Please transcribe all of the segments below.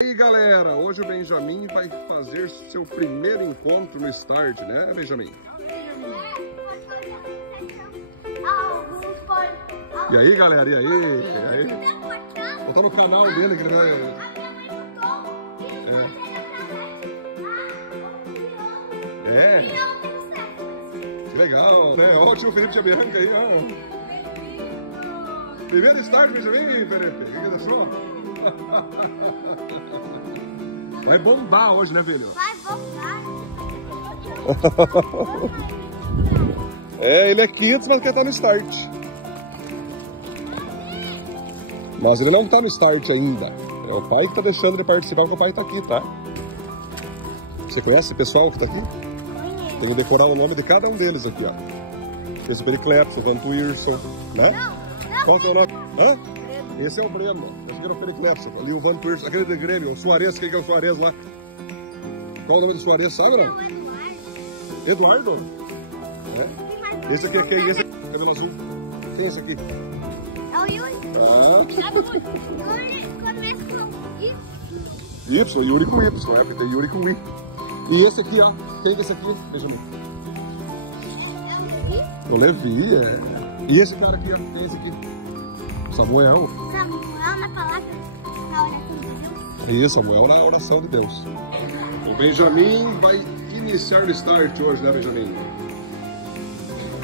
E aí galera, hoje o Benjamin vai fazer seu primeiro encontro no Start, né Benjamin? E aí galera, e aí? Eu tô no canal dele que ele vai... Que legal, né? Ó, o tio Felipe de Abianca aí, ó. Primeiro Start, Benjamin, Felipe, o que achou? Vai bombar hoje, né, filho? Vai bombar. É, ele é Kids, mas quer estar no Start. Mas ele não tá no Start ainda. É o pai que tá deixando ele participar, porque o pai tá aqui, tá? Você conhece esse pessoal que tá aqui? Tem que decorar o nome de cada um deles aqui, ó. Esse é o Periclepto, o Vantuirson, né? Não. Qual que é o nome? Hã? Esse é o Breno. Esse aqui é o Periclepto. Ali o Vantuirson, aquele de Grêmio, o Soares, quem que é o Soares lá? Qual o nome do Soares, sabe, não? Eduardo? É? Esse aqui é quem? Esse aqui, cabelo azul. Quem é esse aqui? É o Yuri. Ah. Yuri começa com Y. Y, Yuri com Y, é, porque tem Yuri com I. E esse aqui, ó. Quem é esse aqui? Benjamin. É O Levi, é. E esse cara aqui, ó. Quem é esse aqui? Samuel. Samuel na palavra, na oração de Deus. Isso, Samuel na oração de Deus. O Benjamin vai iniciar o Start hoje, né, Benjamin?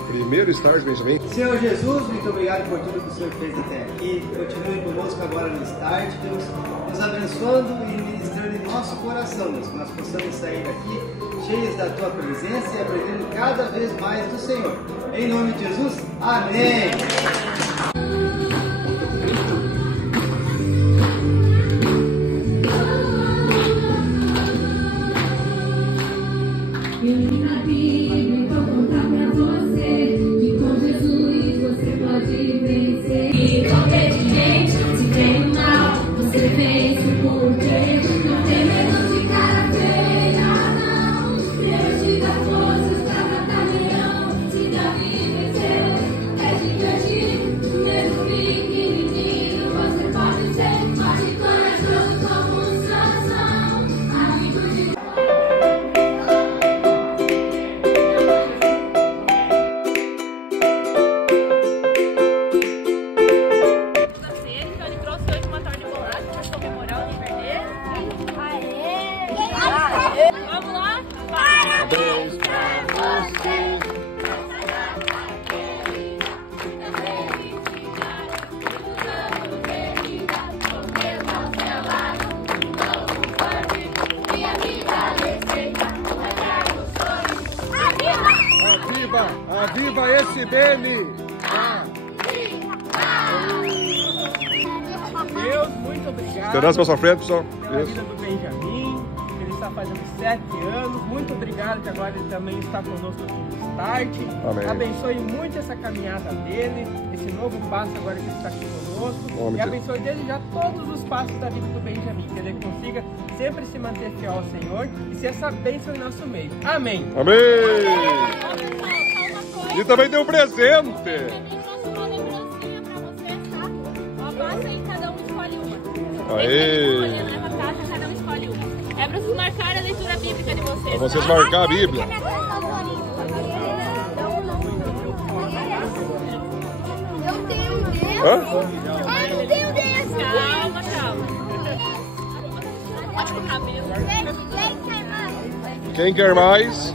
Primeiro Start, Benjamin. Senhor Jesus, muito obrigado por tudo que o Senhor fez até aqui. Continue conosco agora no Start, Deus, nos abençoando e ministrando em nosso coração, Deus, que nós possamos sair daqui cheios da Tua presença e aprendendo cada vez mais do Senhor. Em nome de Jesus, amém! Eu li na Bíblia e vou contar pra você que com Jesus você pode vencer. E qualquer gente, se tem o mal, você vence por Deus. Não tem medo de cara feia, não. Deus te dá forças pra matar leão. Se Davi venceu, é gigante, mesmo pequenininho. Você pode ser forte e corajoso como Sansão. Amigo de Vamos lá? Parabéns pra você. Viva esse Beni! Deus, muito obrigado Esperança pra sua frente, pessoal. pela vida do Benjamin, que ele está fazendo 7 anos. Muito obrigado que agora ele também está conosco aqui no Start. Amém. Abençoe muito essa caminhada dele, esse novo passo agora que ele está aqui conosco. Amém. E abençoe desde já todos os passos da vida do Benjamin, que ele consiga sempre se manter fiel ao Senhor e ser essa bênção em nosso meio. Amém. Amém! E também tem um presente. Passa aí, cada um escolhe uma. Aê! Leva a caixa, cada um escolhe uma. É pra vocês marcarem a leitura bíblica de vocês. Pra vocês marcar a Bíblia. Eu tenho um desse. Hã? Eu não tenho desse. Calma. Ótimo cabelo. Quem quer mais? Quem quer mais?